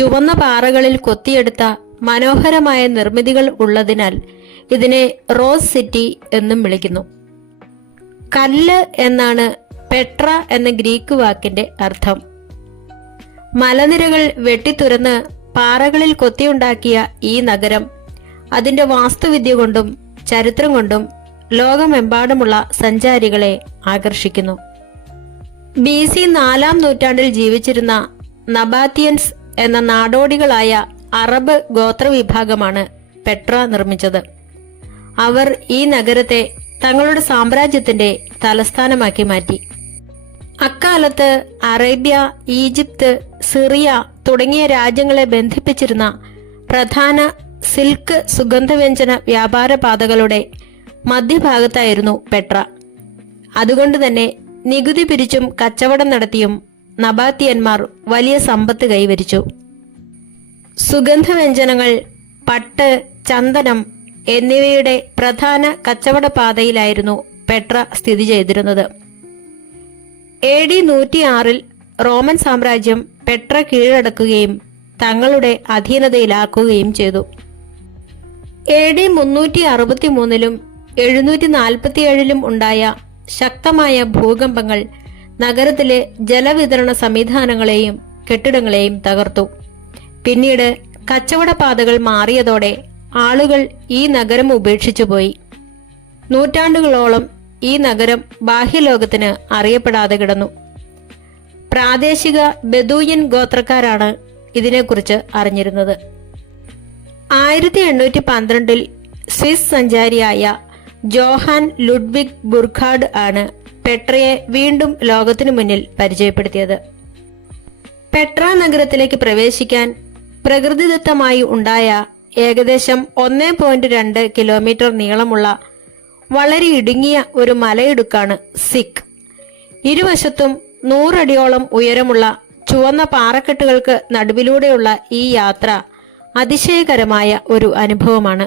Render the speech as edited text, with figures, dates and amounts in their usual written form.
ചുവന്ന പാറകളിൽ കൊത്തിയെടുത്ത മനോഹരമായ നിർമ്മിതികൾ ഉള്ളതിനാൽ ഇതിനെ റോസ് സിറ്റി എന്നും വിളിക്കുന്നു. കല്ല് എന്നാണ് പെട്ര എന്ന ഗ്രീക്ക് വാക്കിന്റെ അർത്ഥം. മലനിരകൾ വെട്ടിത്തുരന്ന് പാറകളിൽ കൊത്തിയുണ്ടാക്കിയ ഈ നഗരം അതിന്റെ വാസ്തുവിദ്യ കൊണ്ടും ചരിത്രം കൊണ്ടും ലോകമെമ്പാടുമുള്ള സഞ്ചാരികളെ ആകർഷിക്കുന്നു. BC 4-ാം നൂറ്റാണ്ടിൽ ജീവിച്ചിരുന്ന നബാത്തിയൻസ് എന്ന നാടോടികളായ അറബ് ഗോത്രവിഭാഗമാണ് പെട്ര നിർമ്മിച്ചത്. അവർ ഈ നഗരത്തെ തങ്ങളുടെ സാമ്രാജ്യത്തിന്റെ തലസ്ഥാനമാക്കി മാറ്റി. അക്കാലത്ത് അറേബ്യ, ഈജിപ്ത്, സിറിയ തുടങ്ങിയ രാജ്യങ്ങളെ ബന്ധിപ്പിച്ചിരുന്ന പ്രധാന സിൽക്ക് സുഗന്ധവ്യഞ്ജന വ്യാപാര പാതകളുടെ മധ്യഭാഗത്തായിരുന്നു പെട്ര. അതുകൊണ്ട് തന്നെ നികുതി പിരിച്ചും കച്ചവടം നടത്തിയും നബാത്തിയന്മാർ വലിയ സമ്പത്ത് കൈവരിച്ചു. സുഗന്ധവ്യഞ്ജനങ്ങൾ, പട്ട്, ചന്ദനം എന്നിവയുടെ പ്രധാന കച്ചവട പാതയിലായിരുന്നു പെട്ര സ്ഥിതി ചെയ്തിരുന്നത്. AD 106-ൽ റോമൻ സാമ്രാജ്യം പെട്ര കീഴടക്കുകയും തങ്ങളുടെ അധീനതയിലാക്കുകയും ചെയ്തു. AD 363-ലും 747-ലും ഉണ്ടായ ശക്തമായ ഭൂകമ്പങ്ങൾ നഗരത്തിലെ ജലവിതരണ സംവിധാനങ്ങളെയും കെട്ടിടങ്ങളെയും തകർത്തു. പിന്നീട് കച്ചവട പാതകൾ മാറിയതോടെ ആളുകൾ ഈ നഗരം ഉപേക്ഷിച്ചുപോയി. നൂറ്റാണ്ടുകളോളം ഈ നഗരം ബാഹ്യലോകത്തിന് അറിയപ്പെടാതെ കിടന്നു. പ്രാദേശിക ബെദൂയിൻ ഗോത്രക്കാരാണ് ഇതിനെക്കുറിച്ച് അറിഞ്ഞിരുന്നത്. 1812-ൽ സ്വിസ് സഞ്ചാരിയായ ജോഹാൻ ലുഡ്വിഗ് ബുർഖാർഡ് ആണ് പെട്രയെ വീണ്ടും ലോകത്തിനു മുന്നിൽ പരിചയപ്പെടുത്തിയത്. പെട്ര നഗരത്തിലേക്ക് പ്രവേശിക്കാൻ പ്രകൃതിദത്തമായി ഉണ്ടായ ഏകദേശം 1.2 കിലോമീറ്റർ നീളമുള്ള വളരെ ഇടുങ്ങിയ ഒരു മലയിടുക്കാണ് സിക്. ഇരുവശത്തും 100 അടിയോളം ഉയരമുള്ള ചുവന്ന പാറക്കെട്ടുകൾക്ക് നടുവിലൂടെയുള്ള ഈ യാത്ര അതിശയകരമായ ഒരു അനുഭവമാണ്.